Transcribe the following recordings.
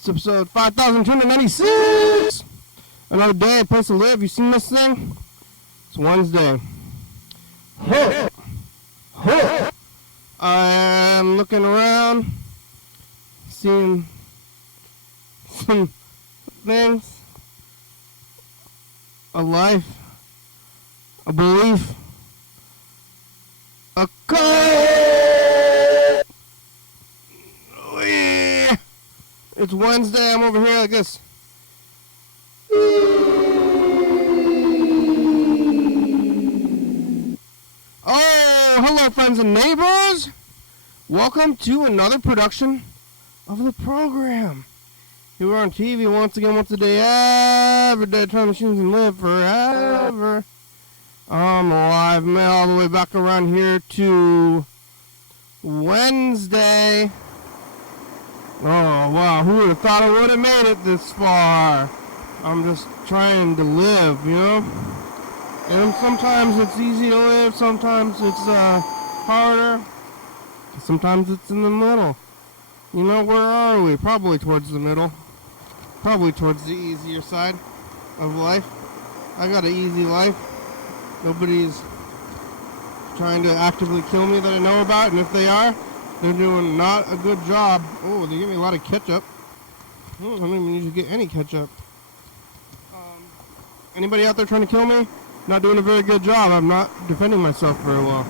It's episode 5296. Another day, place to live. You seen this thing? It's Wednesday. I'm looking around, seeing some things. A life, a belief, a code. It's Wednesday. I'm over here like this. Oh, hello, friends and neighbors. Welcome to another production of the program. Here we're on TV once again, once a day, every day, time machines and live forever. I'm alive, man, all the way back around here to Wednesday. Oh, wow, who would have thought I would have made it this far? I'm just trying to live, you know? And sometimes it's easy to live, sometimes it's harder, sometimes it's in the middle. You know, where are we? Probably towards the middle. Probably towards the easier side of life. I got an easy life. Nobody's trying to actively kill me that I know about, and if they are, they're doing not a good job. Oh, they give me a lot of ketchup. I don't even need to get any ketchup. Anybody out there trying to kill me? Not doing a very good job. I'm not defending myself very well.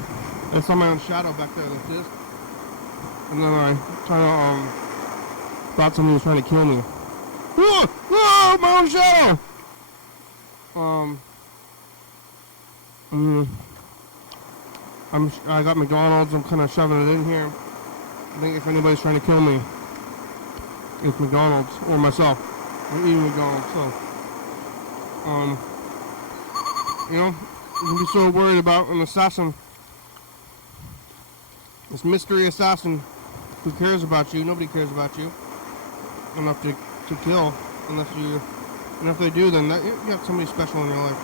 I saw my own shadow back there like this. And then I kind of thought somebody was trying to kill me. Whoa! Whoa! My own shadow! I got McDonald's. I'm kind of shoving it in here. I think if anybody's trying to kill me, it's McDonald's or myself. I'm eating McDonald's, so you know, you can be so worried about an assassin, this mystery assassin. Who cares about you? Nobody cares about you enough to kill, unless you. And if they do, then you have somebody special in your life.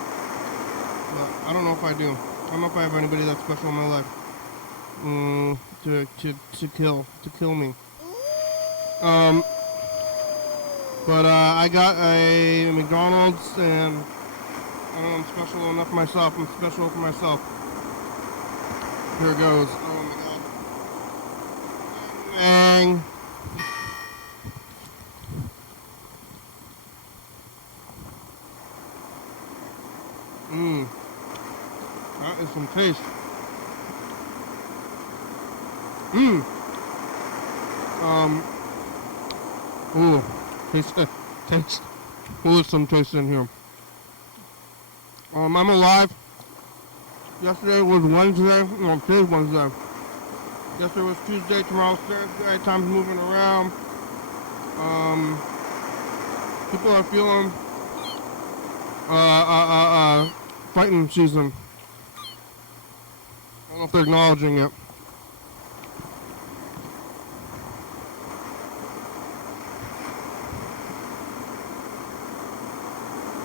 But I don't know if I do. I don't know if I have anybody that's special in my life. To kill me. But I got a McDonald's, and I don't know, I'm special enough myself. I'm special for myself. Here it goes. Oh my god. Bang. That is some taste. Ooh, taste. Ooh, there's some taste in here. I'm alive. Yesterday was Wednesday. No, today's Wednesday. Yesterday was Tuesday. Tomorrow's Thursday. Time's moving around. People are feeling fighting season. I don't know if they're acknowledging it.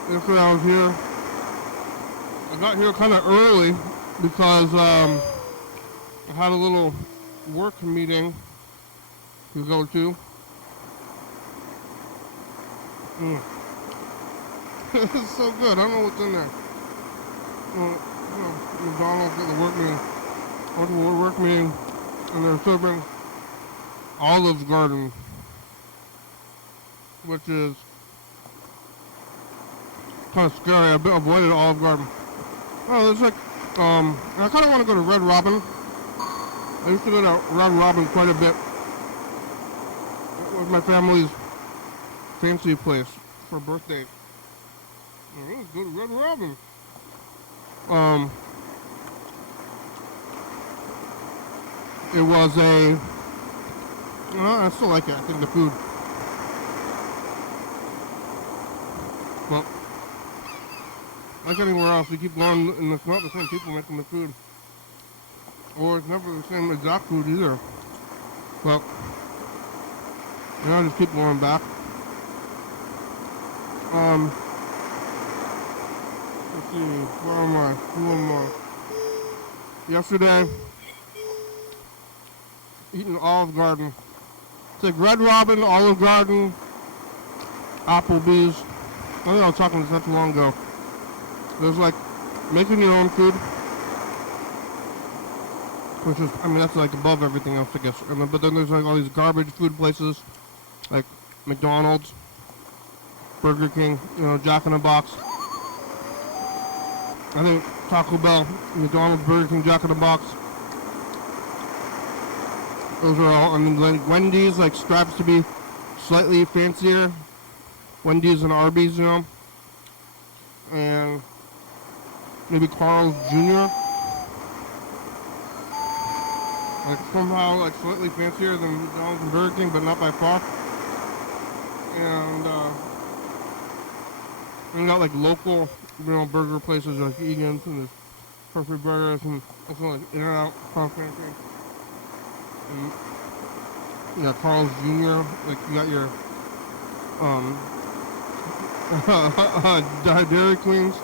Yesterday I was here. I got here kind of early because I had a little work meeting to go to. It's so good. I don't know what's in there. McDonald's at the work meeting. I went to a work meeting, and they're serving Olive Garden, which is kind of scary. I avoided Olive Garden. Oh, there's like, I kind of want to go to Red Robin. I used to go to Red Robin quite a bit. It was my family's fancy place for birthdays. Let's go to Red Robin. It was I still like it. I think the food. Well, like anywhere else, we keep going, and it's not the same people making the food. Or it's never the same exact food either. Well, I just keep going back. Let's see, where am I? Who am I? Yesterday, eating Olive Garden. It's like Red Robin, Olive Garden, Applebee's. I think I was talking this not too long ago. There's like making your own food, which is, I mean, that's like above everything else, I guess. But then there's like all these garbage food places, like McDonald's, Burger King, you know, Jack in the Box. I think Taco Bell, McDonald's, Burger King, Jack in the Box. Those are all, I mean, like Wendy's, like straps to be slightly fancier. Wendy's and Arby's, you know. And maybe Carl's Jr. Like somehow like slightly fancier than McDonald's and Burger King, but not by far. And we got like local, you know, burger places like Egan's and there's Perfect Burgers and also like In-N-Out, fancy. And you got Carl's Jr. Like you got your Dairy Queens,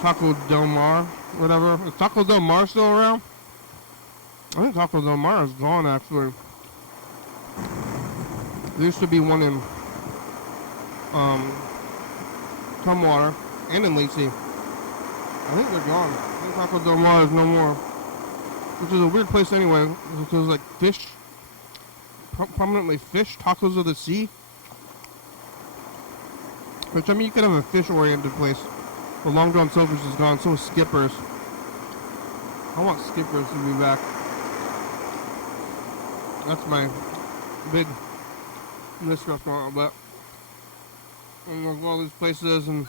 Taco Del Mar, whatever. Is Taco Del Mar still around? I think Taco Del Mar is gone, actually. There used to be one in Tumwater and in Lacey. I think they're gone. I think Taco Del Mar is no more. Which is a weird place anyway, because like fish, prominently fish, tacos of the sea. Which, I mean, you could have a fish-oriented place. But Long John Silver's is gone, so is Skipper's. I want Skipper's to be back. That's my big miss restaurant, but and there's all these places, and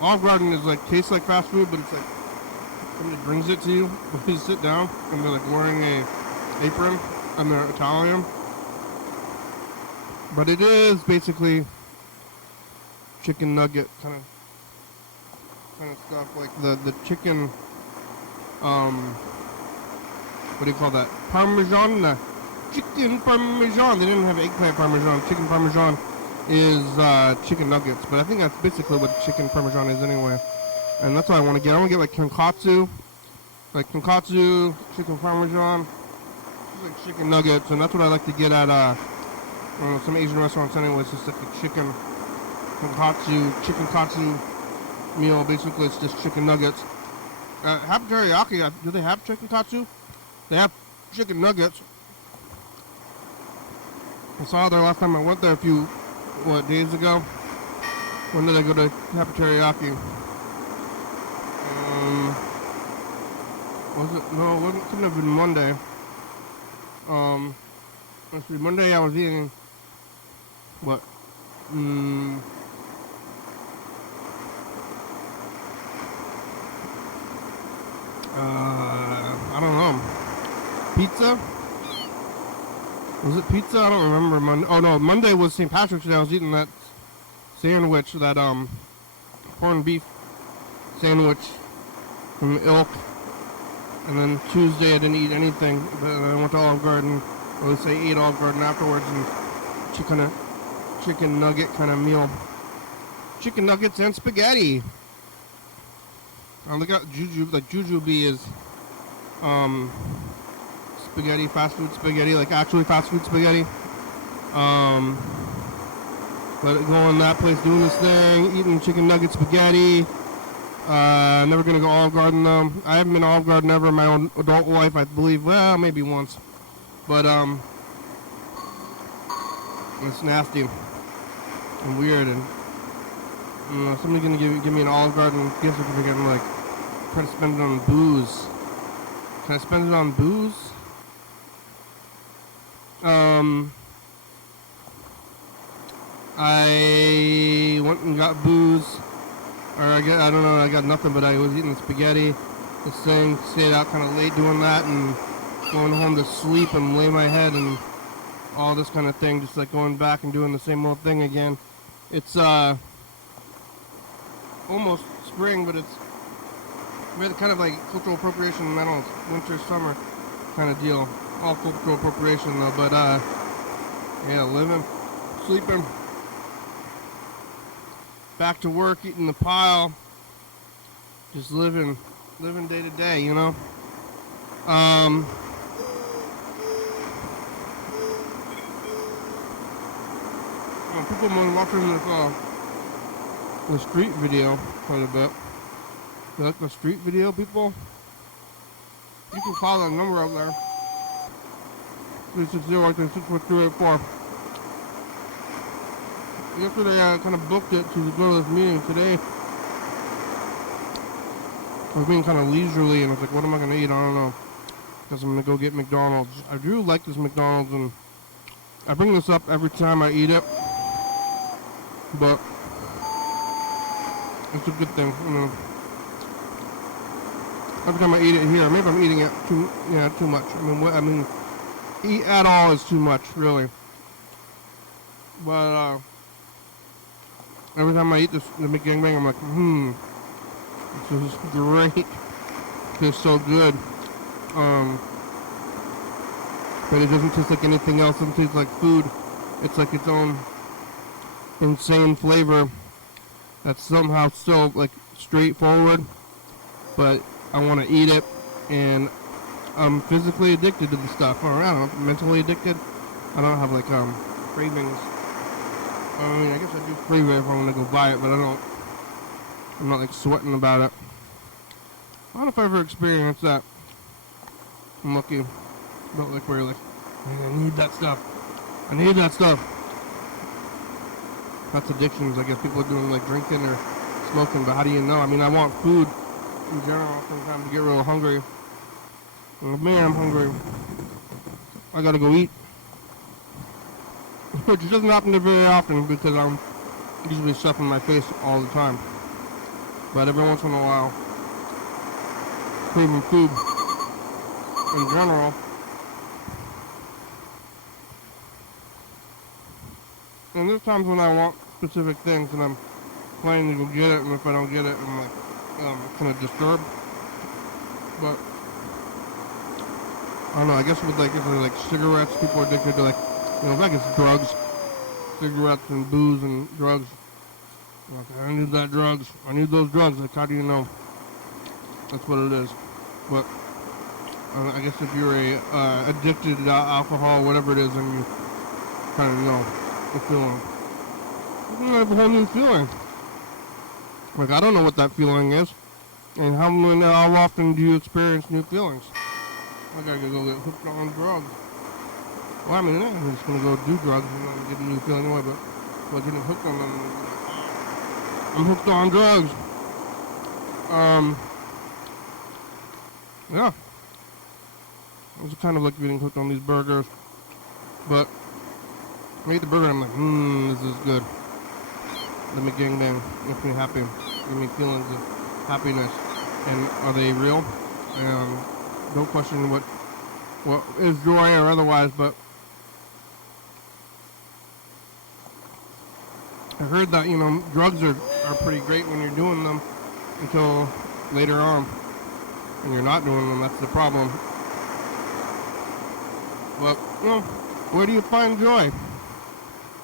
Olive Garden is like tastes like fast food, but it's like somebody brings it to you. You sit down, and they're like wearing a apron, and they're Italian. But it is basically chicken nugget kind of stuff, like the chicken, what do you call that? Parmesan? Chicken Parmesan. They didn't have eggplant Parmesan. Chicken Parmesan is chicken nuggets, but I think that's basically what chicken Parmesan is anyway. And that's what I want to get. I want to get like tonkatsu, chicken Parmesan, like chicken nuggets, and that's what I like to get at some Asian restaurants anyway. It's just like a chicken katsu meal. Basically, it's just chicken nuggets. Happy Teriyaki, do they have chicken katsu? They have chicken nuggets. I saw there last time I went there a few, days ago. When did I go to Happy Teriyaki? Was it? No, it couldn't have been Monday. Let's see, Monday I was eating, what? I don't know. Pizza? Was it pizza? I don't remember. Oh no, Monday was St. Patrick's Day. I was eating that sandwich, that corned beef sandwich from Ilk. And then Tuesday I didn't eat anything, but I went to Olive Garden. Or at least I ate Olive Garden afterwards, and chicken nugget kind of meal. Chicken nuggets and spaghetti. Look at Jujube is spaghetti, fast food spaghetti, like actually fast food spaghetti. Let it go in that place doing this thing, eating chicken nugget spaghetti. Never gonna go Olive Garden though. I haven't been to Olive Garden ever in my own adult life, I believe. Well, maybe once. But it's nasty and weird, and somebody's gonna give me an Olive Garden gift certificate and like try to spend it on booze. Can I spend it on booze? I went and got booze, or I don't know, I got nothing, but I was eating spaghetti, this thing, stayed out kind of late doing that, and going home to sleep and lay my head and all this kind of thing, just like going back and doing the same old thing again. It's almost spring, but we had kind of like cultural appropriation, I don't know, winter, summer kind of deal. All cultural appropriation though, but yeah, living, sleeping, back to work, eating the pile, just living day to day, you know. People have been watching this the street video quite a bit. You like the street video, people? You can call that number up there. 360-836-4284. Yesterday I kind of booked it to go to this meeting. Today I was being kind of leisurely and I was like, what am I going to eat? I don't know. Because I'm going to go get McDonald's. I do like this McDonald's, and I bring this up every time I eat it. But it's a good thing. Every time I eat it here, maybe I'm eating it too much. I mean, eat at all is too much, really. But every time I eat the McGangbang, I'm like, this is great. It tastes so good. But it doesn't taste like anything else. It doesn't taste like food. It's like its own insane flavor that's somehow so like straightforward. But I want to eat it, and I'm physically addicted to the stuff. Or I don't know, mentally addicted. I don't have like cravings. I mean, I guess I do crave it if I want to go buy it, but I'm not like sweating about it. I don't know if I ever experienced that. I'm lucky. Not like where you're like, I need that stuff. I need that stuff. That's addictions. I guess people are doing like drinking or smoking, but how do you know? I mean, I want food in general. Sometimes I get real hungry. And man, I'm hungry. I gotta go eat. Which doesn't happen very often because I'm usually stuffing my face all the time. But every once in a while, craving food in general. And there's times when I want specific things and I'm planning to go get it, and if I don't get it, I'm like, kind of disturbed. But I don't know, I guess with like cigarettes, people are addicted to like, I guess drugs, cigarettes and booze and drugs. Like, I need that drugs. I need those drugs. Like, how do you know? That's what it is. But I guess if you're addicted to alcohol, whatever it is, then you kind of know the feeling. You have a whole new feeling. Like, I don't know what that feeling is. And how often do you experience new feelings? I gotta go get hooked on drugs. Well, I mean, I'm just gonna go do drugs and then get a new feeling anyway, but getting hooked on them, I'm hooked on drugs. Yeah. It was kind of like getting hooked on these burgers. But I ate the burger and I'm like, this is good. The McGangbang makes me happy. Give me feelings of happiness. And are they real? Don't question what is joy or otherwise, but I heard that, drugs are pretty great when you're doing them until later on. And you're not doing them, that's the problem. But, where do you find joy?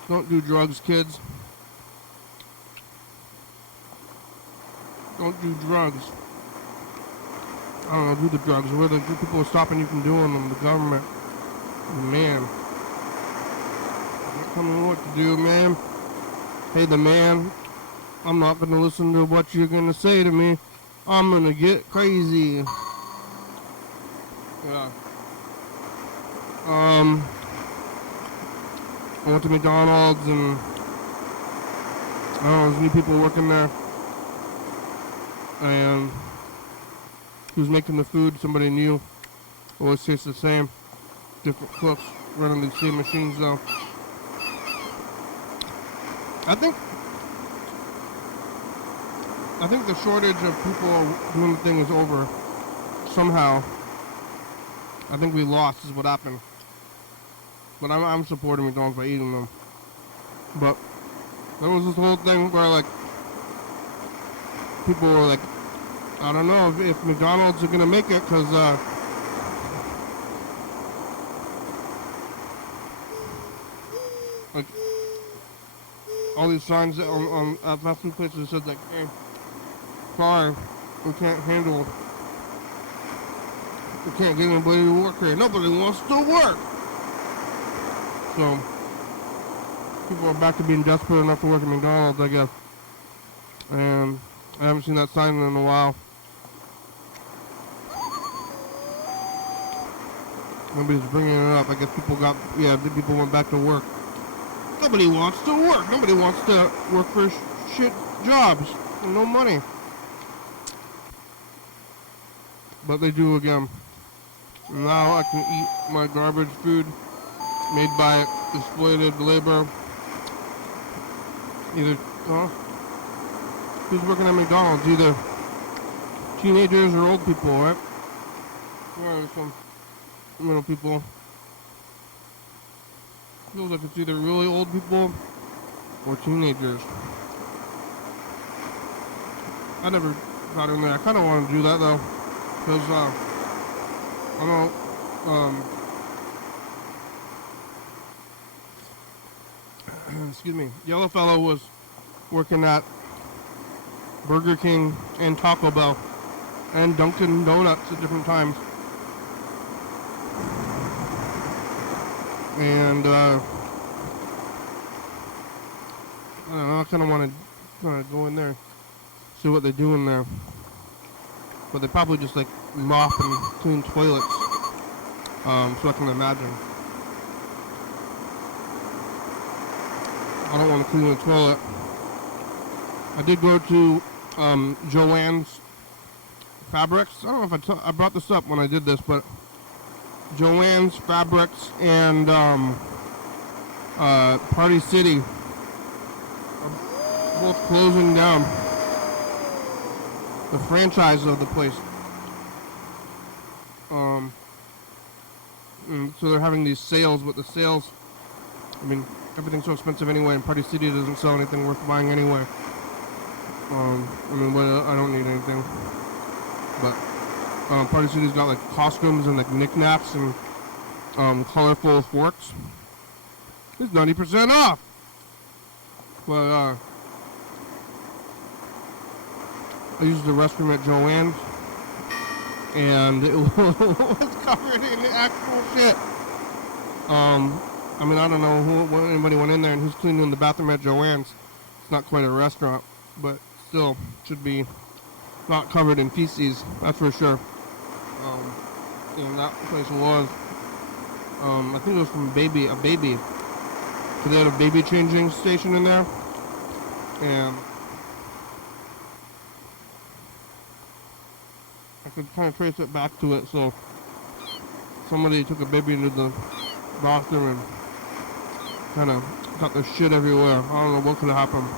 Don't do drugs, kids. Don't do drugs. I don't know, do the drugs. Where the people are stopping you from doing them, the government. Man. Don't tell me what to do, man. Hey, the man, I'm not going to listen to what you're going to say to me. I'm going to get crazy. Yeah. I went to McDonald's and I don't know, there's new people working there. And who's making the food, somebody new. Always tastes the same. Different cooks running these same machines though. I think the shortage of people doing the thing is over. Somehow. I think we lost is what happened. But I'm supporting McDonald's by eating them. But there was this whole thing where like people were like, I don't know if McDonald's are gonna make it because like all these signs on fast food places said like, hey, sorry, we can't get anybody to work here. Nobody wants to work. So People are back to being desperate enough to work at McDonald's, I guess. And I haven't seen that sign in a while. Nobody's bringing it up. I guess people went back to work. Nobody wants to work. Nobody wants to work for shit jobs and no money. But they do again. Now I can eat my garbage food made by exploited labor. Who's working at McDonald's? Either teenagers or old people, right? Or some middle people. Feels like it's either really old people or teenagers. I never got in there. I kind of want to do that though, because I don't. Excuse me. Yellow fellow was working at Burger King and Taco Bell and Dunkin' Donuts at different times. And I don't know, I kind of want to go in there, see what they do in there. But they probably just like mop and clean toilets, so I can imagine. I don't want to clean the toilet. I did go to Joann's Fabrics. I don't know if I brought this up when I did this, but Joann's Fabrics and Party City are both closing down. The franchise of the place. And so they're having these sales, but the sales, I mean, everything's so expensive anyway, and Party City doesn't sell anything worth buying anyway. I don't need anything. But Party City's got like costumes and like knickknacks and colorful forks. It's 90% off. But I used the restroom at Joann's, and it was covered in actual shit. I mean, I don't know anybody went in there and who's cleaning the bathroom at Joann's. It's not quite a restaurant, but still should be not covered in feces, that's for sure. And that place was, I think it was from a baby. So they had a baby changing station in there, and I could kind of trace it back to it. So somebody took a baby into the bathroom and kind of got the shit everywhere. I don't know what could have happened.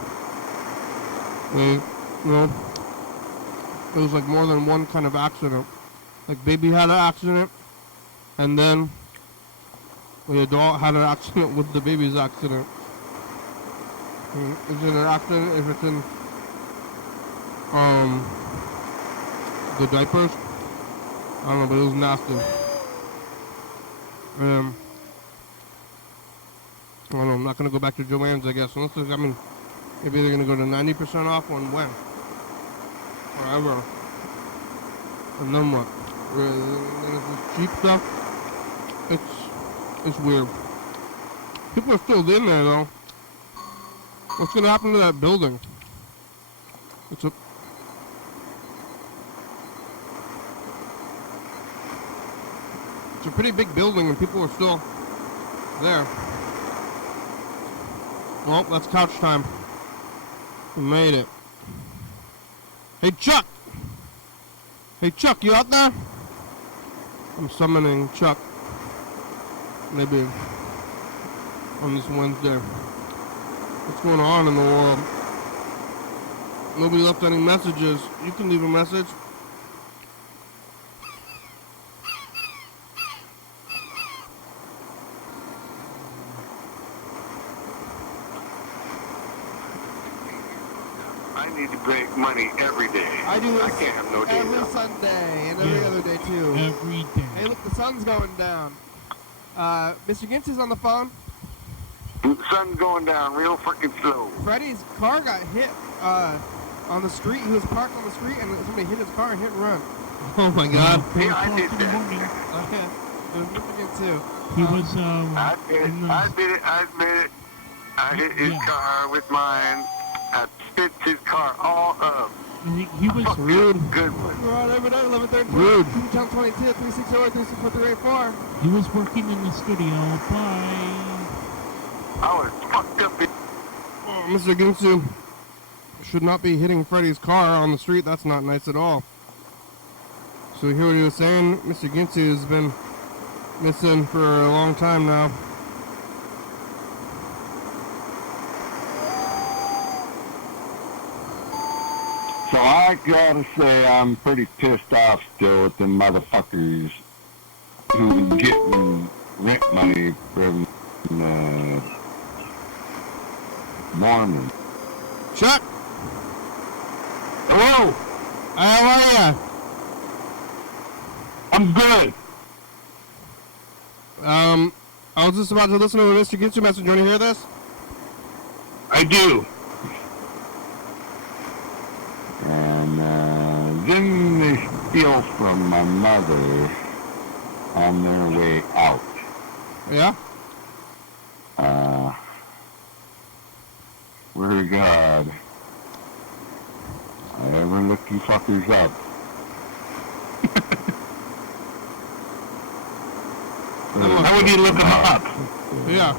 It was like more than one kind of accident. Like baby had an accident, and then the adult had an accident with the baby's accident. Is it an accident if it's in the diapers? I don't know, but it was nasty. I don't know, I'm not gonna go back to Joann's, I guess. Unless maybe they're gonna go to 90% off on when, forever, and then what? This cheap stuff. It's weird. People are still in there though. What's gonna happen to that building? It's a pretty big building and people are still there. Well, that's couch time. We made it. Hey Chuck! Hey Chuck, you out there? I'm summoning Chuck. Maybe on this Wednesday. What's going on in the world? Nobody left any messages. You can leave a message. I need to make money every day. I do this I can't have no day every off. Sunday and every other day too. Every day. Hey, look, the sun's going down. Mr. Gintz is on the phone. The sun's going down real freaking slow. Freddie's car got hit on the street. He was parked on the street and somebody hit his car and hit and run. Oh my God. Yeah, I did that. It was Mr. Gintz too. He was I admit it. I hit his car with mine. I spit his car all up. He was rude. Good one. We're on every night, 11:30. Rude. Channel 22, 360, 364, He was working in the studio. Bye. I was fucked up. Oh, Mr. Ginsu should not be hitting Freddy's car on the street. That's not nice at all. So you hear what he was saying? Mr. Ginsu has been missing for a long time now. So I gotta say I'm pretty pissed off still with them motherfuckers who was getting rent money from Mormon. Chuck! Hello! How are ya? I'm good. I was just about to listen to a Mr. Ginsu message. You want to hear this? I do. And then they steal from my mother on their way out. Yeah? Swear to God, I ever look you fuckers up. How would you look them up? Yeah.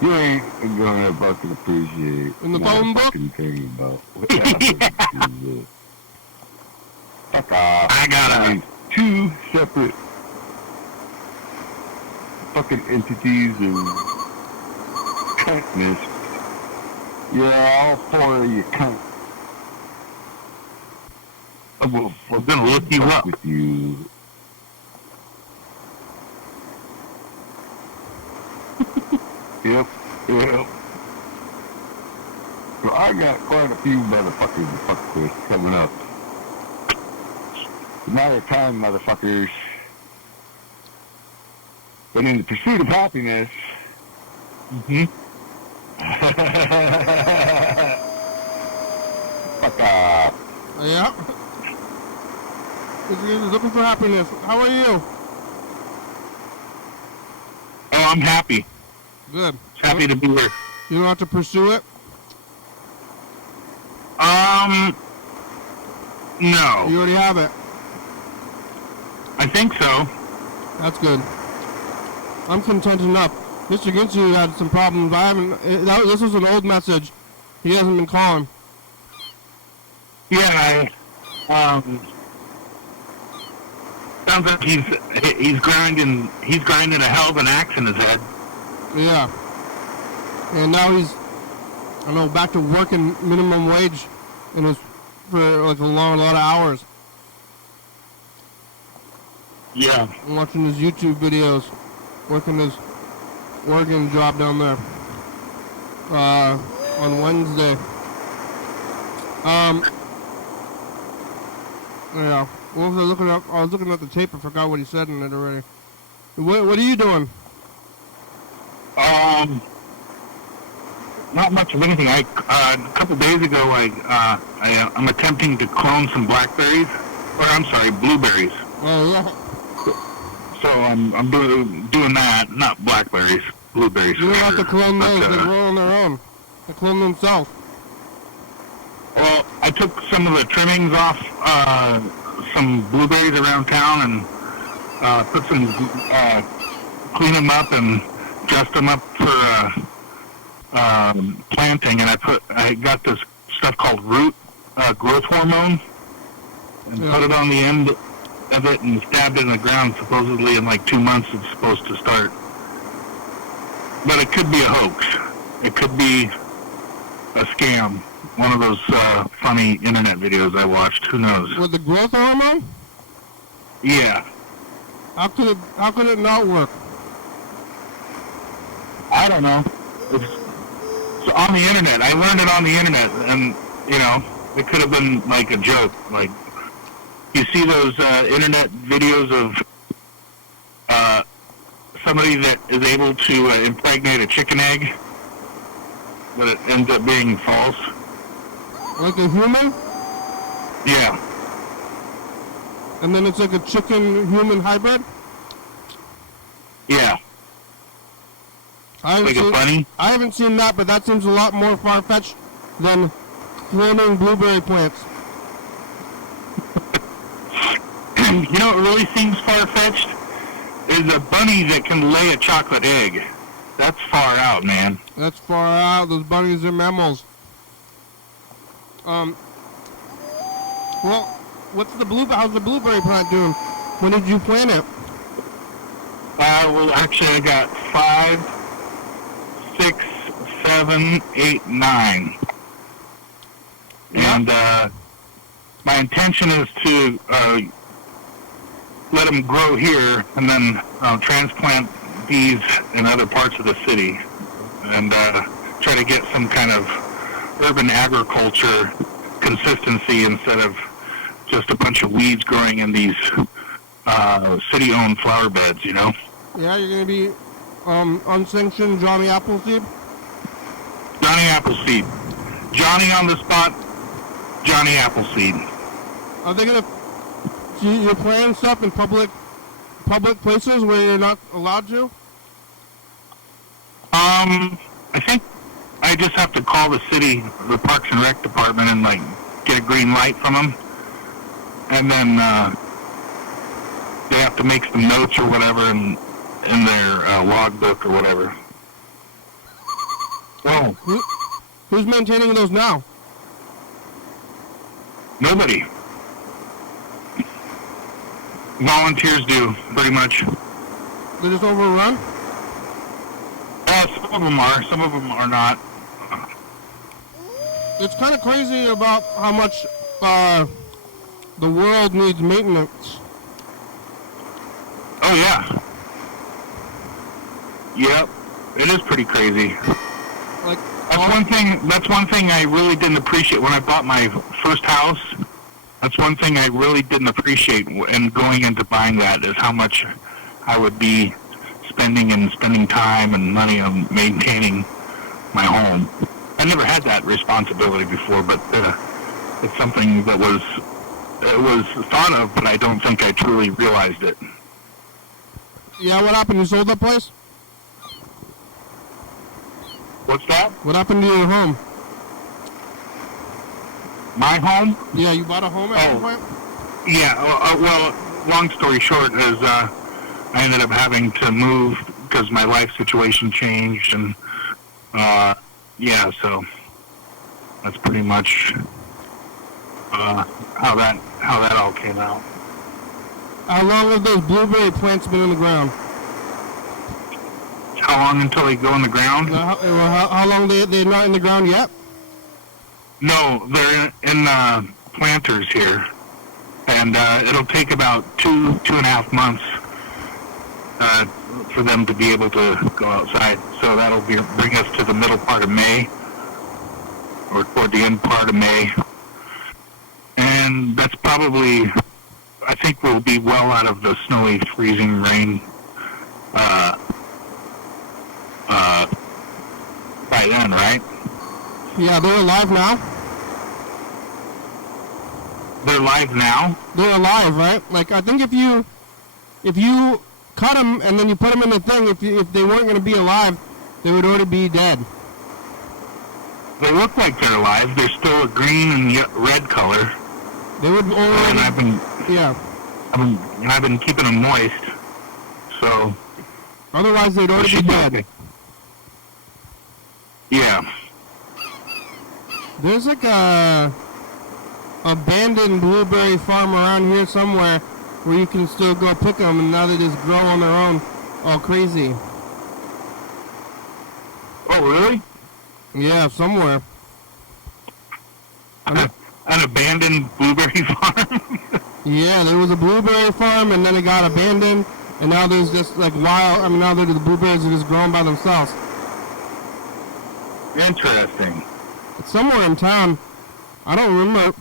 You ain't gonna fucking appreciate In the what phone I'm book? fucking thinking about. What happened. Fuck off. I got two separate fucking entities of cuntness. Yeah, all four of you cunt. We're gonna look you up. With you. Yep. So I got quite a few motherfuckers to fuck with coming up. It's a matter of time, motherfuckers. But in the pursuit of happiness, fuck off. Yeah. Mr. Ginsu is looking for happiness. How are you? Oh, I'm happy. Good. Happy to be here. You don't have to pursue it? No. You already have it. I think so. That's good. I'm content enough. Mr. Ginsu had some problems. This was an old message. He hasn't been calling. Yeah, sounds like he's grinding a hell of an axe in his head. Yeah. And now he's, I don't know, back to working minimum wage for like a lot of hours. Yeah. I'm watching his YouTube videos, working his Oregon job down there on Wednesday. Yeah. What was I looking up? I was looking at the tape. I forgot what he said in it already. What are you doing? Not much of anything. A couple days ago, I'm attempting to clone some blackberries, blueberries. Oh yeah. So I'm doing that. Not blackberries, blueberries. You don't have to clone those. They grow on their own. They clone themselves. Well, I took some of the trimmings off some blueberries around town and put some, clean them up and dressed them up for planting. And I got this stuff called root growth hormone and put it on the end of it and stabbed it in the ground. Supposedly in like 2 months it's supposed to start. But it could be a hoax. It could be a scam. One of those funny internet videos I watched. Who knows? With the growth hormone? Yeah. How could it not work? I don't know. It's on the internet. I learned it on the internet, and it could have been like a joke. Like you see those internet videos of somebody that is able to impregnate a chicken egg, but it ends up being false. Like a human? Yeah. And then it's like a chicken-human hybrid? Yeah. Like a bunny? I haven't seen that, but that seems a lot more far-fetched than cloning blueberry plants. You know what really seems far-fetched? Is a bunny that can lay a chocolate egg. That's far out, man. That's far out. Those bunnies are mammals. Well, how's the blueberry plant doing? When did you plant it? Well, actually, I got 5, 6, 7, 8, 9. Yeah. And my intention is to let them grow here and then transplant these in other parts of the city and try to get some kind of urban agriculture consistency instead of just a bunch of weeds growing in these city-owned flower beds, you know? Yeah, you're going to be unsanctioned Johnny Appleseed? Johnny Appleseed. Johnny on the spot, Johnny Appleseed. Are they going to... You're planting stuff in public places where you're not allowed to? I think I just have to call the city, the Parks and Rec department, and like get a green light from them, and then they have to make some notes or whatever in their logbook or whatever. Whoa! Who's maintaining those now? Nobody. Volunteers do, pretty much. They're just overrun? Some of them are. Some of them are not. It's kind of crazy about how much the world needs maintenance. Oh yeah. Yep. It is pretty crazy. Like That's one thing I really didn't appreciate when I bought my first house. That's one thing I really didn't appreciate in going into buying that is how much I would be spending time and money on maintaining my home. I never had that responsibility before, but it's something that was thought of, but I don't think I truly realized it. Yeah, what happened? You sold that place? What's that? What happened to your home? My home? Yeah, you bought a home at one point? Yeah, well, long story short is I ended up having to move because my life situation changed, and yeah, so that's pretty much how that all came out. How long have those blueberry plants been in the ground? How long until they go in the ground? How long they're not in the ground yet? No, they're in planters here, and it'll take about 2.5 months for them to be able to go outside. So that'll bring us to the middle part of May, or toward the end part of May, and that's probably, I think we'll be well out of the snowy, freezing rain by then, right? Yeah, they're alive now? They're live now? They're alive, right? Like, I think if you cut them and then you put them in the thing, if they weren't going to be alive, they would already be dead. They look like they're alive. They're still a green and red color. They would already... And I've been keeping them moist, so... Otherwise, they'd already be dead. Okay. Yeah. There's like a abandoned blueberry farm around here somewhere where you can still go pick them, and now they just grow on their own. All crazy. Oh, really? Yeah, somewhere. An abandoned blueberry farm? Yeah, there was a blueberry farm, and then it got abandoned, and now there's just like now the blueberries are just growing by themselves. Interesting. It's somewhere in town. I don't remember.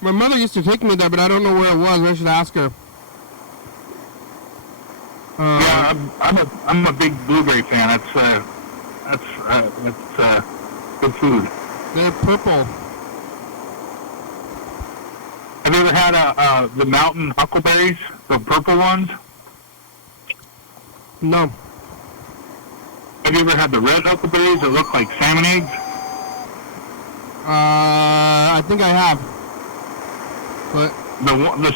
My mother used to take me there, but I don't know where it was. I should ask her. Yeah, I'm a big blueberry fan. That's good food. They're purple. Have you ever had the mountain huckleberries, the purple ones? No. Have you ever had the red huckleberries that look like salmon eggs? I think I have. But The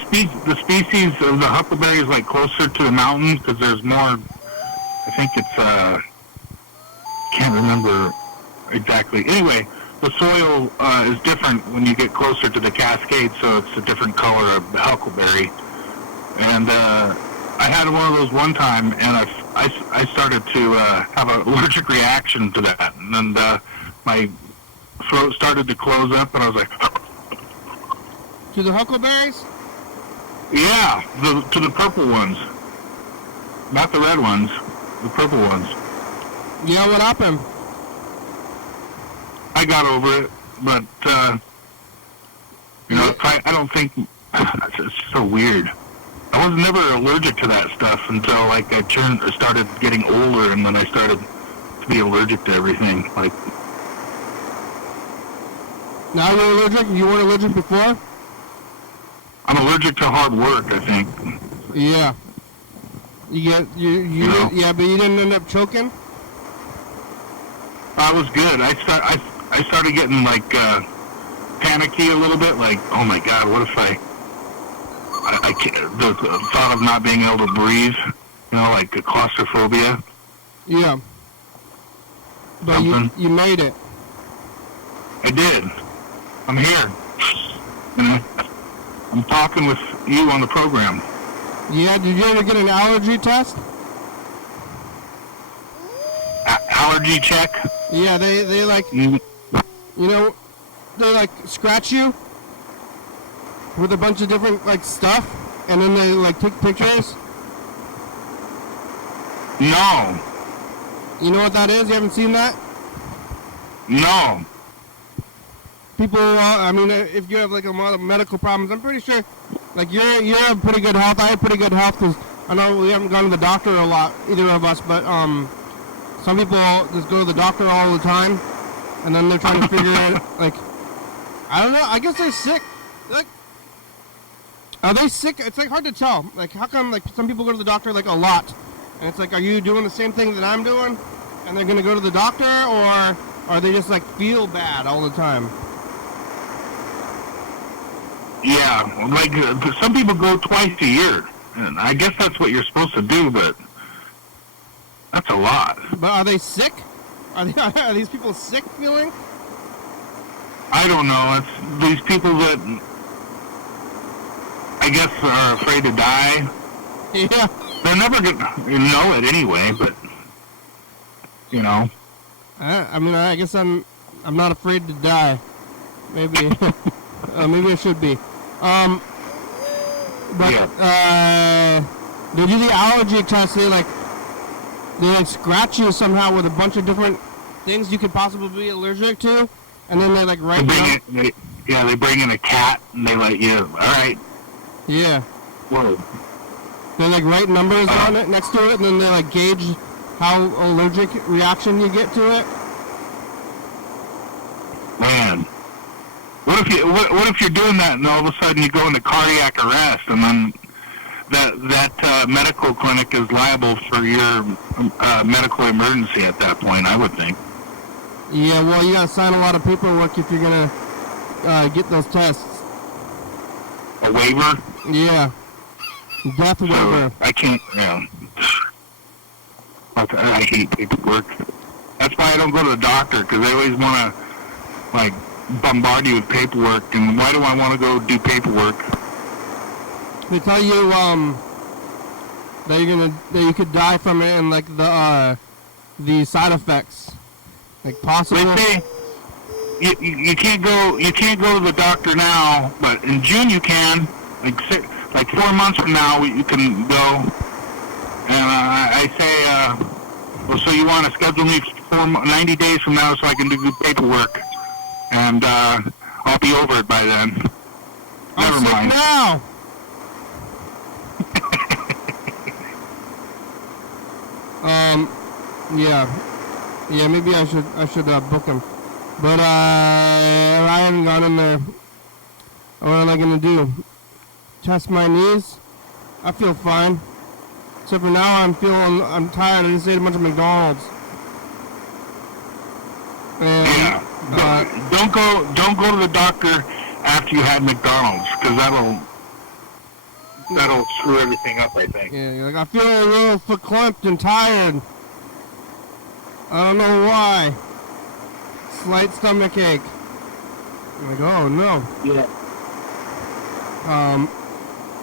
species of the huckleberry is like closer to the mountains because there's more. I think it's can't remember exactly. Anyway, the soil is different when you get closer to the Cascades, so it's a different color of the huckleberry. And I had one of those one time, and I started to have an allergic reaction to that, and my throat started to close up, and I was like, to the huckleberries? yeah, to the purple ones, not the red ones, the purple ones. Yeah, what happened? I got over it, but you know, I don't think it's so weird. I was never allergic to that stuff until like I started getting older, and then I started to be allergic to everything. Like, now you're allergic? You weren't allergic before? I'm allergic to hard work, I think. Yeah. Yeah, but you didn't end up choking? I was good. I started getting like panicky a little bit. Like, oh my God, what if I can't, the thought of not being able to breathe, you know, like a claustrophobia. Yeah. But Something. you made it. I did. I'm here. You know, I'm talking with you on the program. Yeah, did you ever get an allergy test? Allergy check? Yeah, they like, Mm, you know, they like scratch you with a bunch of different like stuff, and then they like take pictures. No. You know what that is? You haven't seen that? No. People, I mean, if you have like a lot of medical problems, I'm pretty sure, like you have pretty good health. I have pretty good health because I know we haven't gone to the doctor a lot, either of us, but some people just go to the doctor all the time, and then they're trying to figure out, like, I don't know, I guess they're sick. Like, are they sick? It's like hard to tell. Like, how come like some people go to the doctor like a lot, and it's like, are you doing the same thing that I'm doing, and they're gonna go to the doctor, or are they just like feel bad all the time? Yeah, like some people go twice a year, and I guess that's what you're supposed to do, but that's a lot. But are they sick? Are these people sick feeling? I don't know. It's these people that I guess are afraid to die. Yeah. They're never gonna know it anyway, but you know. I mean, I guess I'm not afraid to die. Maybe, maybe I should be. But Yeah. they do the allergy test. They like scratch you somehow with a bunch of different things you could possibly be allergic to, and then they like write down. They bring in a cat and they let you. All right. Yeah. Whoa. They like write numbers on it next to it, and then they like gauge how allergic reaction you get to it. Man. What if you're doing that and all of a sudden you go into cardiac arrest, and then that medical clinic is liable for your medical emergency at that point, I would think. Yeah, well, you gotta sign a lot of paperwork if you're gonna get those tests. A waiver? Yeah. Death waiver. I can't, yeah. I hate paperwork. That's why I don't go to the doctor, because they always want to, like, bombard you with paperwork, and why do I want to go do paperwork? They tell you that you could die from it, and like the side effects, like possible. They say you can't go to the doctor now, but in June you can. Like 4 months from now you can go. And I say, well, so you want to schedule me for 90 days from now so I can do paperwork, and I'll be over it by then. Never mind. Now. Yeah, maybe I should book him, but I haven't gone in there. What am I gonna do? Test my knees? I feel fine. Except for now, I'm tired. I just ate a bunch of McDonald's. And, Yeah. Don't go to the doctor after you had McDonald's, because that'll screw everything up, I think. yeah, you're like, I feel a little verklempt and tired. I don't know why. Slight stomach ache. I'm like, oh no. Yeah.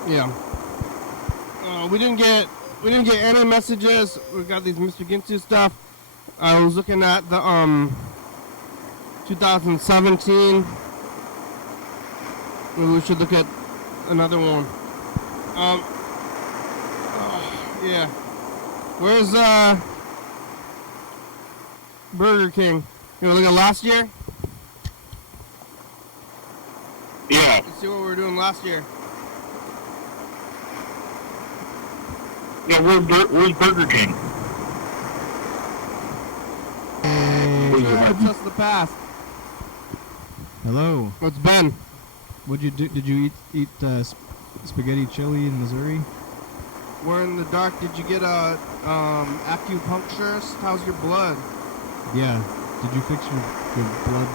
Yeah. We didn't get any messages. We got these Mr. Ginsu stuff. I was looking at the 2017. Maybe we should look at another one. Yeah. Where's Burger King? You wanna look at last year? Yeah. Let's see what we were doing last year. Yeah, where's Burger King? It's just the past. Hello. It's Ben. What'd you do? Did you eat spaghetti chili in Missouri? We're in the dark. Did you get a acupuncturist? How's your blood? Yeah. Did you fix your blood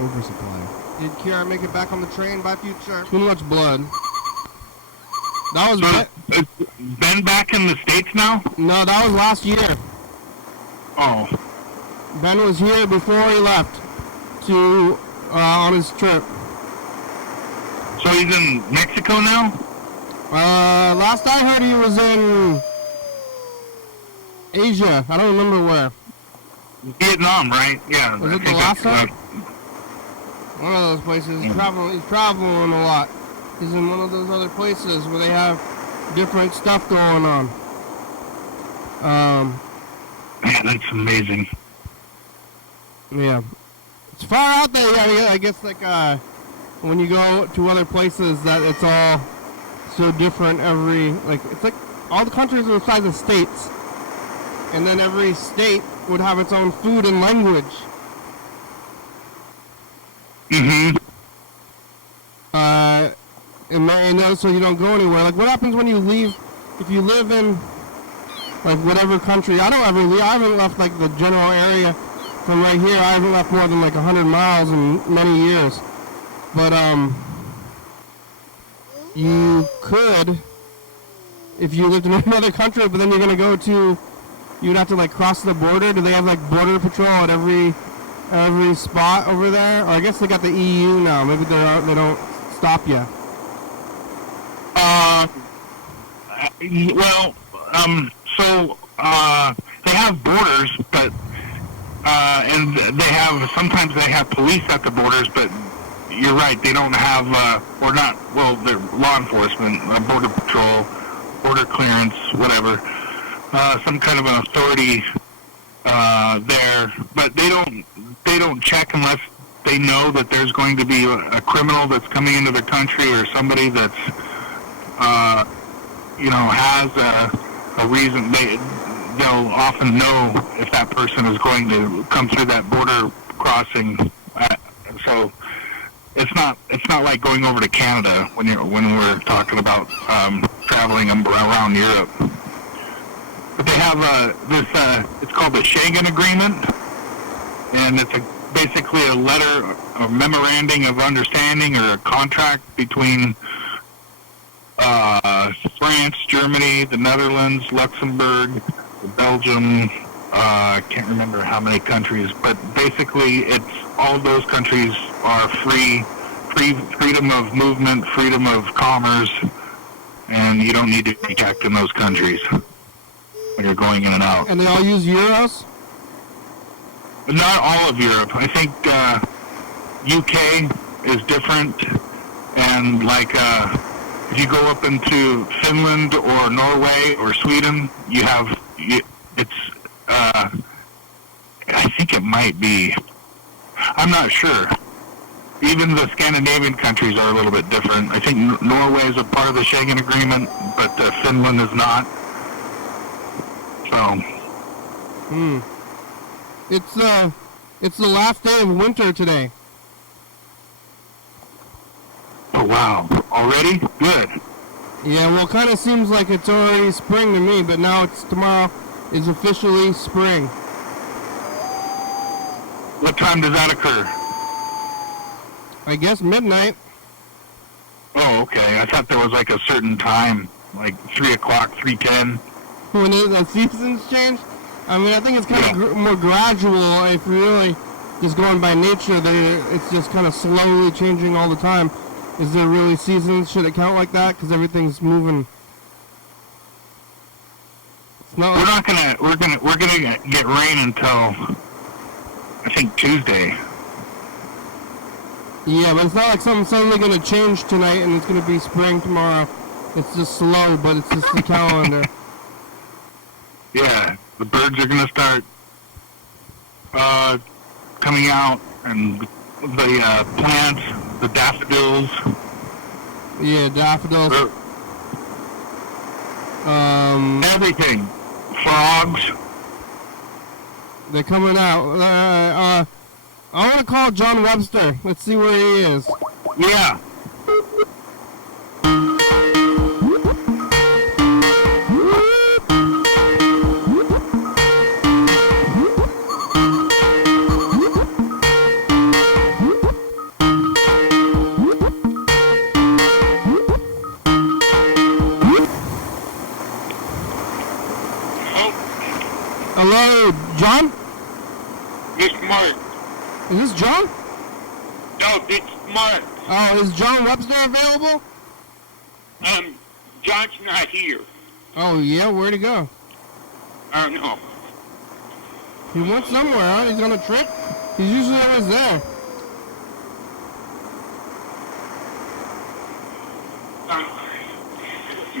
oversupply? Did Kiara make it back on the train by future? Too much blood. That was So, Ben back in the States now? no, that was last year. Oh. Ben was here before he left to on his trip. So he's in Mexico now? Last I heard he was in Asia. I don't remember where. Vietnam, right? Yeah. Was I it the think last that's time? One of those places. He's traveling a lot. He's in one of those other places where they have different stuff going on. Man, that's amazing. Yeah. It's far out there. Yeah, I guess like when you go to other places that it's all so different it's like all the countries are the size of states. And then every state would have its own food and language. Mm-hmm. And so you don't go anywhere. Like, what happens when you leave? If you live in like whatever country, I don't ever leave. I haven't left like the general area from right here. I haven't left more than like 100 miles in many years. But you could if you lived in another country. But then you're gonna go to. You would have to like cross the border. Do they have like border patrol at every spot over there? Or I guess they got the EU now. Maybe they don't stop you. Well, they have borders, but and sometimes they have police at the borders, but you're right, they don't have they're law enforcement, border patrol, border clearance, whatever, some kind of an authority there, but they don't check unless they know that there's going to be a criminal that's coming into their country or somebody that's has a reason. They'll often know if that person is going to come through that border crossing. So it's not like going over to Canada when we're talking about traveling around Europe. But they have it's called the Schengen Agreement, and it's basically a letter, a memorandum of understanding or a contract between France, Germany, the Netherlands, Luxembourg, Belgium, I can't remember how many countries, but basically all those countries are freedom of movement, freedom of commerce, and you don't need to be checked in those countries when you're going in and out. And they all use euros? But not all of Europe. I think UK is different, and like if you go up into Finland or Norway or Sweden, I think it might be, I'm not sure. Even the Scandinavian countries are a little bit different. I think Norway is a part of the Schengen Agreement, but Finland is not. So. It's the last day of winter today. Oh, wow. Already? Good. Yeah, well, it kind of seems like it's already spring to me, but now tomorrow is officially spring. What time does that occur? I guess midnight. Oh, okay. I thought there was like a certain time, like 3 o'clock, 3:10. When the seasons change. I mean, I think it's kind of more gradual. If you're really just going by nature, then it's just kind of slowly changing all the time. Is there really seasons? Should it count like that? Because everything's moving. It's not. We're gonna get rain until I think Tuesday. Yeah, but it's not like something's suddenly going to change tonight and it's going to be spring tomorrow. It's just slow, but it's just the calendar. Yeah, the birds are gonna start coming out, and the plants, the daffodils. Yeah, daffodils. Everything. Frogs. They're coming out. I want to call John Webster. Let's see where he is. Yeah. Hello, John? This Mark. Is this John? No, this Mark. Oh, is John Webster available? John's not here. Oh, yeah? Where'd he go? I don't know. He went somewhere, huh? He's on a trip? He's usually always there.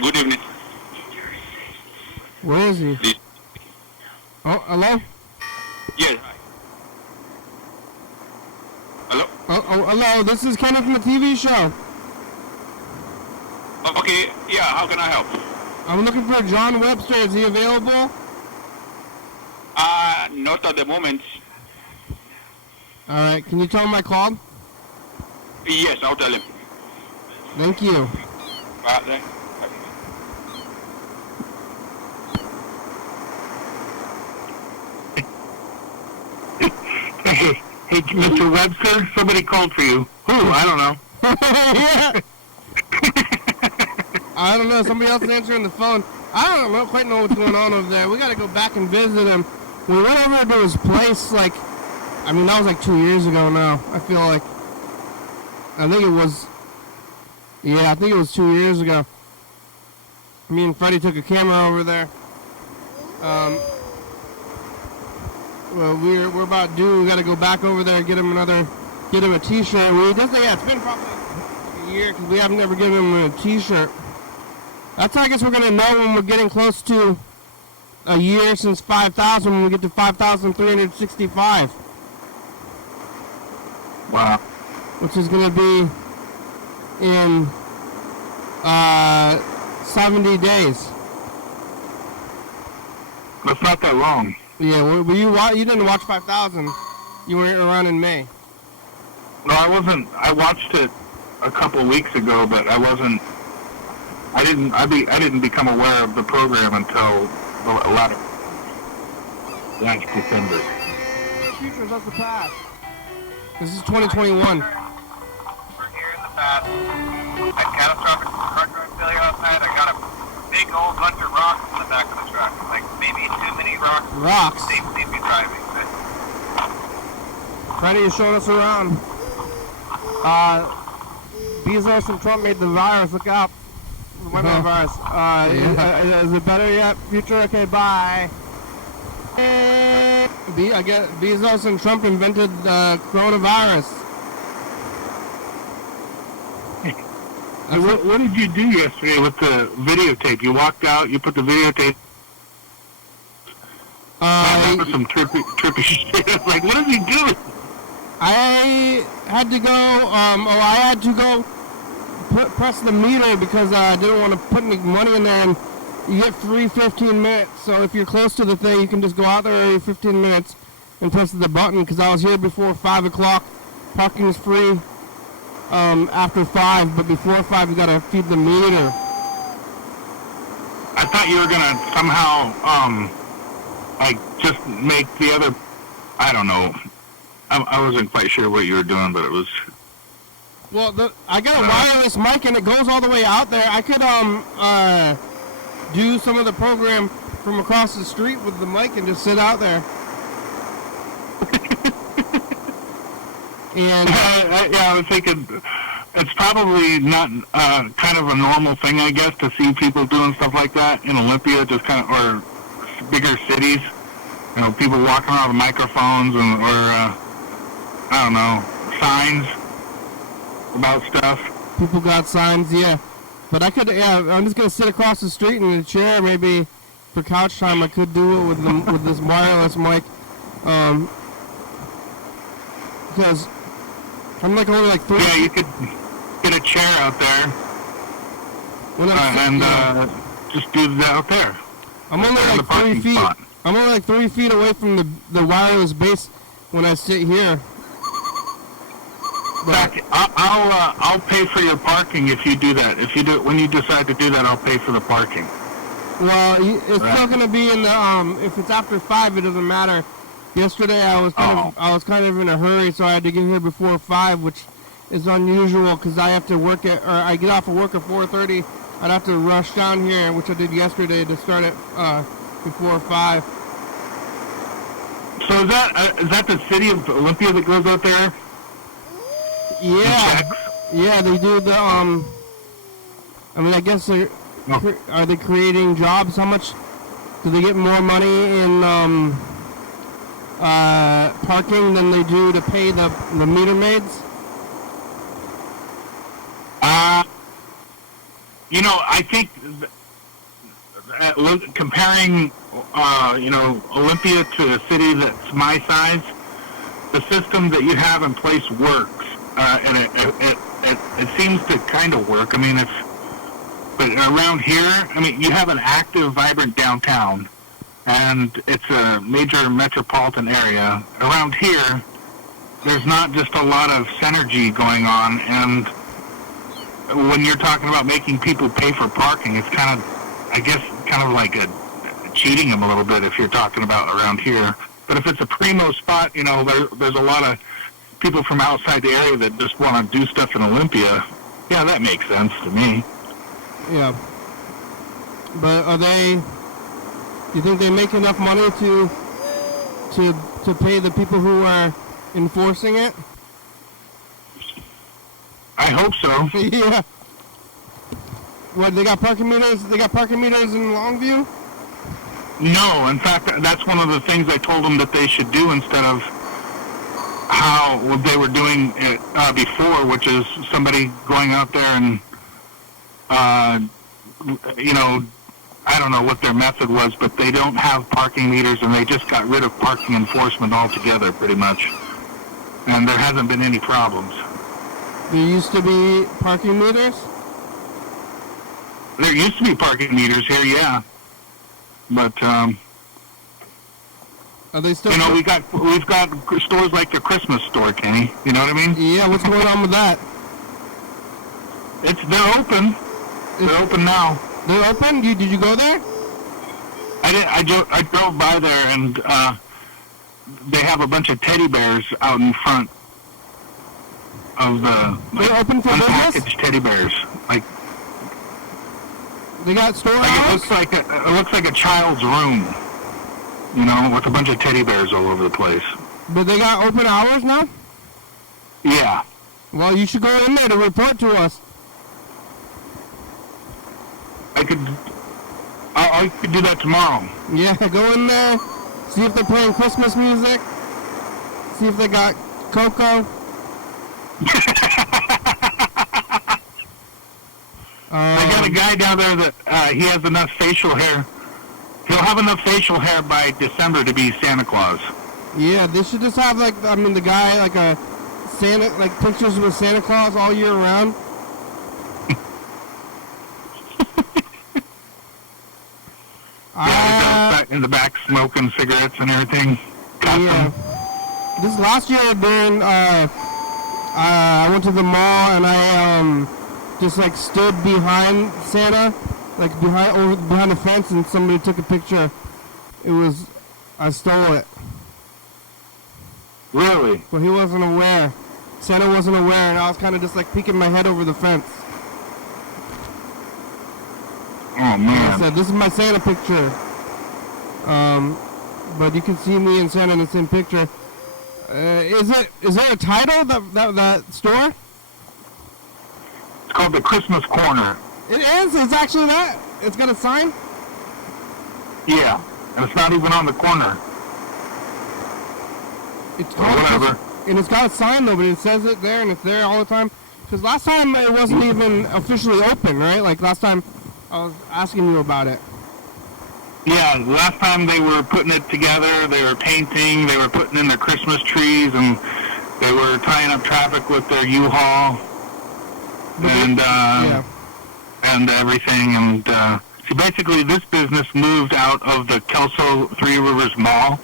Good evening. Where is he? Oh, hello? Yes. Hello? Oh, hello. This is Kenneth from the TV show. Okay, yeah, how can I help? I'm looking for John Webster. Is he available? Not at the moment. All right. Can you tell him I called? Yes, I'll tell him. Thank you. Then. Hey, Mr. Webster, somebody called for you. Who? I don't know. Yeah. I don't know. Somebody else is answering the phone. I don't quite know what's going on over there. We got to go back and visit him. We went over to his place, that was like 2 years ago now. I feel like. I think it was 2 years ago. Me and Freddie took a camera over there. Well, we're about due. We got to go back over there and get him a T-shirt. It's been probably a year because we haven't ever given him a T-shirt. That's how I guess we're gonna know when we're getting close to a year since 5,000. When we get to 5,365. Wow. Which is gonna be in 70 days. That's not that long. Yeah, you didn't watch 5,000. You were around in May. No, I wasn't. I watched it a couple weeks ago, but I didn't become aware of the program until a lot of last December. Future is just the past. This is 2021. We're here in the past. I had catastrophic car drive failure last night. I got a big old bunch of rocks in the back of the truck. Like maybe too many rocks. Rocks? They'd be driving. But Freddie is showing us around. Bezos and Trump made the virus. Look out. What the virus? Is it better yet? Future? Okay, bye. I guess Bezos and Trump invented the coronavirus. What did you do yesterday with the videotape? You walked out, you put the videotape. That was some trippy shit. I was like, what did you do? I had to go, press the meter because I didn't want to put any money in there, and you get free 15 minutes. So if you're close to the thing, you can just go out there every 15 minutes and press the button, because I was here before 5 o'clock. Parking is free after 5, but before 5 you got to feed the meter. I thought you were going to somehow, just make the other, I don't know, I wasn't quite sure what you were doing, but it was. Well, I got a wireless mic and it goes all the way out there. I could do some of the program from across the street with the mic and just sit out there. And yeah, I was thinking it's probably not kind of a normal thing, I guess, to see people doing stuff like that in Olympia, just kind of, or bigger cities. You know, people walking around with microphones and, or I don't know, signs about stuff. people got signs, yeah. But I could, yeah. I'm just gonna sit across the street in a chair, maybe for couch time. I could do it with with this wireless mic, because I'm like only like 3. Yeah, you could get a chair out there and just do that out there. I'm only like 3 feet. Spot. I'm only like 3 feet away from the wireless base when I sit here. In fact, I'll pay for your parking if you do that. If you do, when you decide to do that, I'll pay for the parking. Well, it's still gonna be in the if it's after 5, it doesn't matter. Yesterday I was kind of in a hurry, so I had to get here before 5, which is unusual because I have to work I get off of work at 4:30. I'd have to rush down here, which I did yesterday, to start at before 5. So is that the city of Olympia that goes out there? Yeah, yeah, they do the I mean, I guess they're are they creating jobs? How much do they get more money in parking than they do to pay the meter maids? You know, I think comparing, you know, Olympia to a city that's my size, the system that you have in place works, and it seems to kind of work. I mean, but around here, I mean, you have an active, vibrant downtown, and it's a major metropolitan area. Around here, there's not just a lot of synergy going on, and when you're talking about making people pay for parking, it's kind of, I guess, kind of like cheating them a little bit if you're talking about around here. But if it's a primo spot, you know, there's a lot of people from outside the area that just want to do stuff in Olympia. Yeah, that makes sense to me. Yeah. But do you think they make enough money to pay the people who are enforcing it? I hope so. Yeah. What, they got parking meters? They got parking meters in Longview? No, in fact, that's one of the things I told them that they should do instead of how they were doing it before, which is somebody going out there and, you know, I don't know what their method was, but they don't have parking meters, and they just got rid of parking enforcement altogether, pretty much. And there hasn't been any problems. There used to be parking meters? There used to be parking meters here, yeah. But, Are they still? you know, we've got stores like your Christmas store, Kenny. You know what I mean? Yeah, what's going on with that? They're open. They're open now. They're open? Did you go there? I drove by there, and they have a bunch of teddy bears out in front of the They're open for business? unpackaged teddy bears. Like, They got store it hours? looks like a child's room, you know, with a bunch of teddy bears all over the place. But they got open hours now? Yeah. Well, you should go in there to report to us. I could do that tomorrow. Yeah, go in there, see if they're playing Christmas music, see if they got cocoa. I got a guy down there that he has enough facial hair. He'll have enough facial hair by December to be Santa Claus. Yeah, they should just have the guy like a Santa, like pictures with Santa Claus all year round. Yeah, in the back smoking cigarettes and everything. Yeah. This last year during I went to the mall and I just like stood behind Santa, like behind the fence, and somebody took a picture. I stole it. Really? But he wasn't aware. Santa wasn't aware, and I was kind of just like peeking my head over the fence. Oh, I man. said, "This is my Santa picture." But you can see me and Santa in the same picture. Is there a title that store? It's called the Christmas Corner. It is. It's actually that. It's got a sign. Yeah, and it's not even on the corner. It's Or whatever. And it's got a sign though, but it says it there, and it's there all the time. Because last time it wasn't even officially open, right? Like last time I was asking you about it. Yeah, last time they were putting it together, they were painting, they were putting in their Christmas trees, and they were tying up traffic with their U-Haul and Yeah. and everything. And see, basically, this business moved out of the Kelso Three Rivers Mall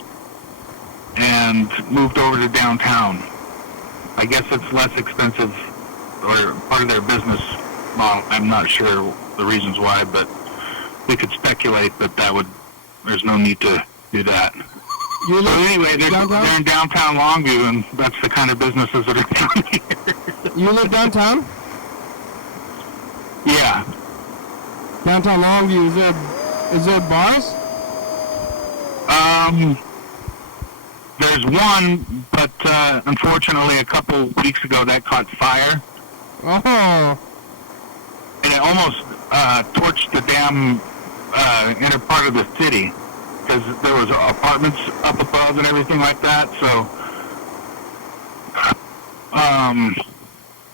and moved over to downtown. I guess it's less expensive, or part of their business model. I'm not sure the reasons why, but we could speculate that there's no need to do that. You So live anyway, they're in downtown Longview, and that's the kind of businesses that are down here. You live downtown? Yeah. Downtown Longview. Is there bars? There's one, but unfortunately a couple weeks ago that caught fire, Oh. and it almost torched the damn inner part of the city, because there was apartments up above and everything like that. So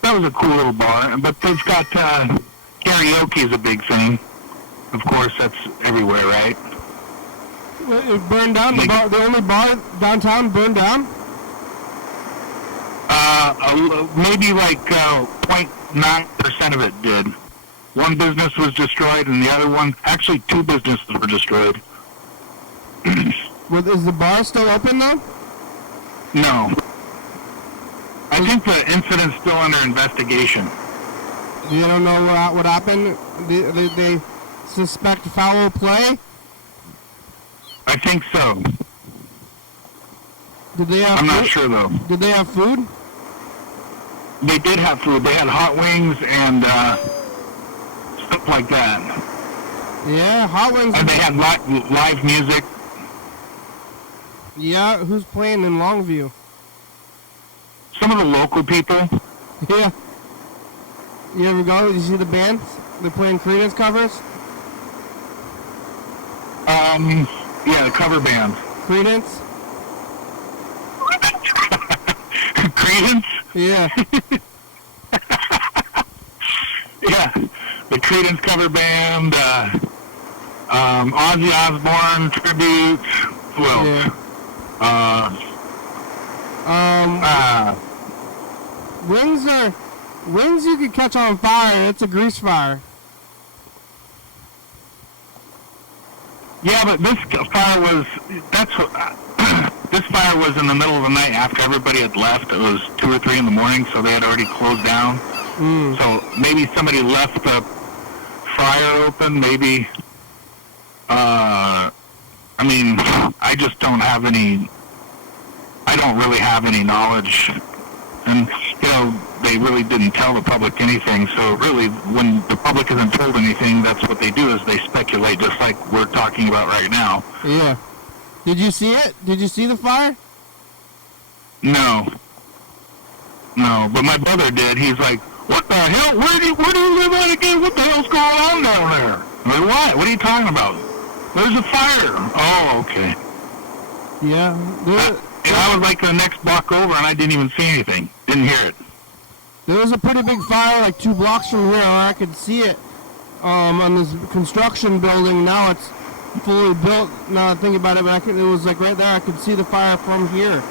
that was a cool little bar. But they've got karaoke is a big thing. Of course, that's everywhere, right? It burned down. The only bar downtown burned down? Maybe like 0.9% of it did. One business was destroyed, and the other one, actually 2 businesses were destroyed. Is the bar still open now? No. I think the incident's still under investigation. You don't know what happened? They suspect foul play? I think so. Did they have I'm food? not sure, though. Did they have food? They did have food. They had hot wings and stuff like that. Yeah, hot wings. And they had live music. Yeah, who's playing in Longview? Some of the local people. Yeah. You ever go? You see the bands? They're playing Creedence covers? Yeah, the cover bands. Creedence? Creedence? Yeah. Yeah, the Creedence cover band, Ozzy Osbourne tribute. Who else? Yeah. Wings you could catch on fire. It's a grease fire. Yeah, but this fire was, this fire was in the middle of the night after everybody had left. It was 2 or 3 in the morning, so they had already closed down. So maybe somebody left the fryer open, maybe. I mean, I just don't have any, I don't really have any knowledge. And, you know, they really didn't tell the public anything. So really, when the public isn't told anything, that's what they do, is they speculate, just like we're talking about right now. Yeah. Did you see it? Did you see the fire? No, but my brother did. He's like, "What the hell? Where do you live at again? What the hell's going on down there?" I'm like, "What? What are you talking about?" "There's a fire." "Oh, okay." Yeah. And I was like the next block over, and I didn't even see anything. Didn't hear it. There was a pretty big fire like 2 blocks from here, or I could see it on this construction building. Now it's fully built. Now I think about it, but it was like right there. I could see the fire from here.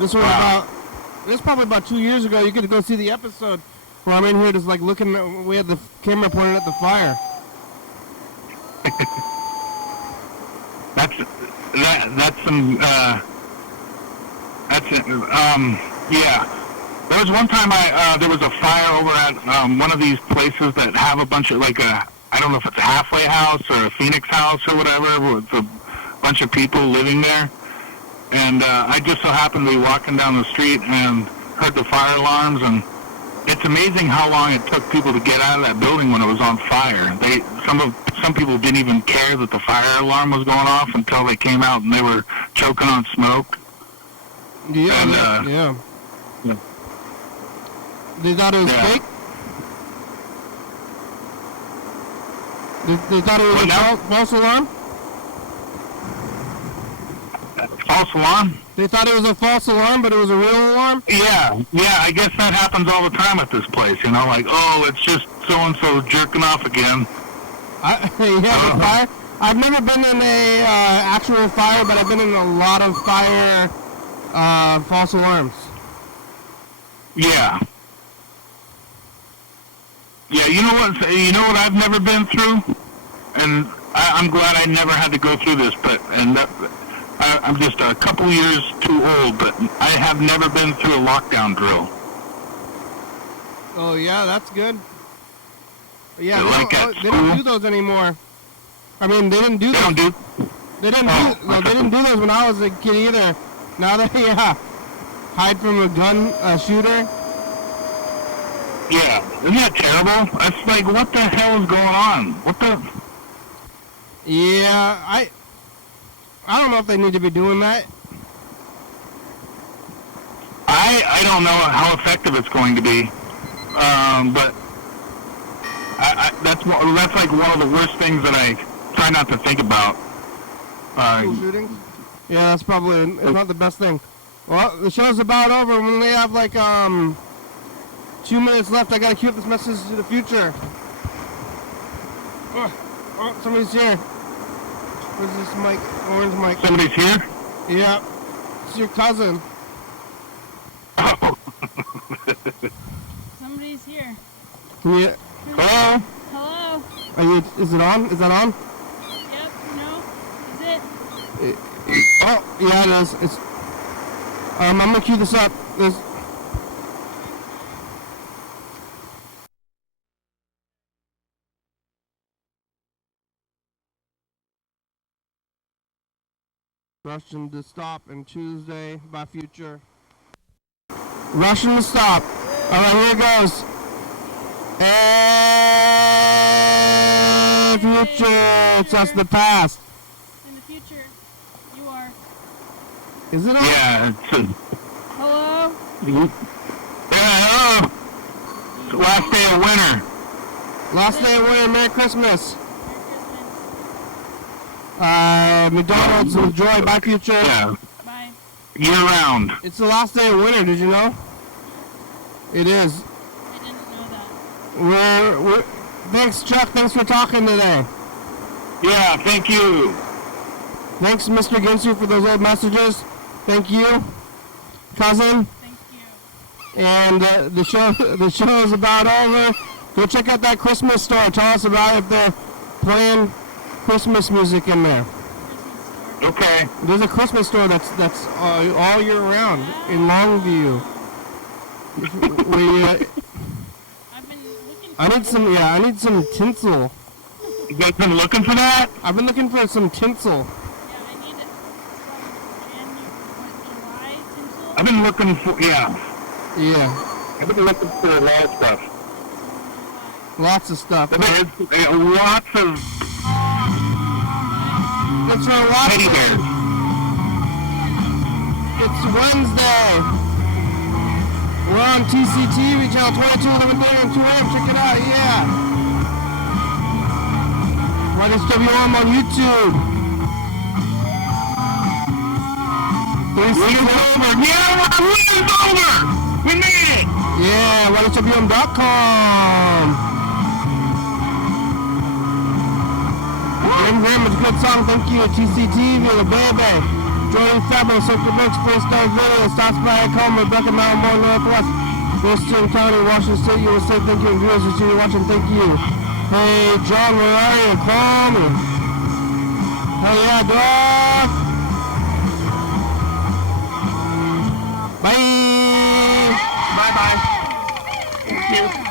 This was probably about 2 years ago. You could go see the episode where I'm in here just like looking. We had the camera pointed at the fire. Yeah. There was one time there was a fire over at one of these places that have a bunch of, like I don't know if it's a halfway house or a Phoenix house or whatever, with a bunch of people living there. And I just so happened to be walking down the street and heard the fire alarms, and it's amazing how long it took people to get out of that building when it was on fire. Some people didn't even care that the fire alarm was going off until they came out and they were choking on smoke. Yeah, And, yeah. yeah. They thought it was Yeah. fake? They thought it was What a now? false alarm? False alarm? They thought it was a false alarm, but it was a real alarm? Yeah, I guess that happens all the time at this place, you know, like, oh, it's just so-and-so jerking off again. The fire. I've never been in a actual fire, but I've been in a lot of fire false alarms. Yeah. Yeah, you know what I've never been through? And I'm glad I never had to go through this, I'm just a couple years too old, but I have never been through a lockdown drill. Oh yeah, that's good. Yeah, They they don't do those anymore. I mean, they didn't do They those. don't do... They didn't Oh. they didn't do those when I was a kid either. Now they hide from a shooter. Yeah, isn't that terrible? It's like, what the hell is going on? What the... Yeah, I don't know if they need to be doing that. I don't know how effective it's going to be, but that's like one of the worst things that I try not to think about. School shootings? Yeah, that's probably it's not the best thing. Well, the show's about over. When we have like 2 minutes left, I gotta keep this message to the future. Oh, somebody's here. Where's this mic? Orange mic. Somebody's here? Yeah, it's your cousin. Oh. Somebody's here. Yeah. Hello? Hello? Are you? Is it on? Is that on? Yep, no? Is it? Oh, yeah, it is. It's. I'm gonna cue this up. This. Russian to stop and Tuesday by future. Russian to stop. Alright, here it goes. And future. It's us the past. In the future, you are. Is it on? Yeah, it's Hello? yeah, hello. It's the last day of winter. Last day of winter. Merry Christmas. Merry McDonald's with joy by future. Yeah, Christmas. Bye. year round. It's the last day of winter. Did you know? It is. I didn't know that. We're thanks, Chuck. Thanks for talking today. Yeah, thank you. Thanks, Mr. Ginsu, for those old messages. Thank you, cousin. Thank you. And the show is about over. Go check out that Christmas store. Tell us about if they're playing Christmas music in there. Christmas store. Okay. There's a Christmas store that's all year round in Longview. I've been looking for I need some tinsel. You guys been looking for that? I've been looking for some tinsel. Yeah, I need it from July tinsel. I've been looking for, Yeah, I've been looking for a lot of stuff. lots of stuff. There's lots of It's for lots teddy of. bears. It's Wednesday. We're on TCTV channel 22, 11:30 and 2 a.m. Check it out, yeah. YDHWM on YouTube. Week's over. Yeah, week's over. We made it. Yeah, YDHWM.com. Jim Graham is a good song, thank you. TCTV, the baby. Joining family, Circle Books, First Star Video, Stops by Home, Rebecca Mountain, more Northwest, Thurston County, Washington State, USA, thank you. And viewers that you're watching, thank you. Hey, John, where are you? Call me. Hell yeah, dog. Bye. Bye-bye. Thank you.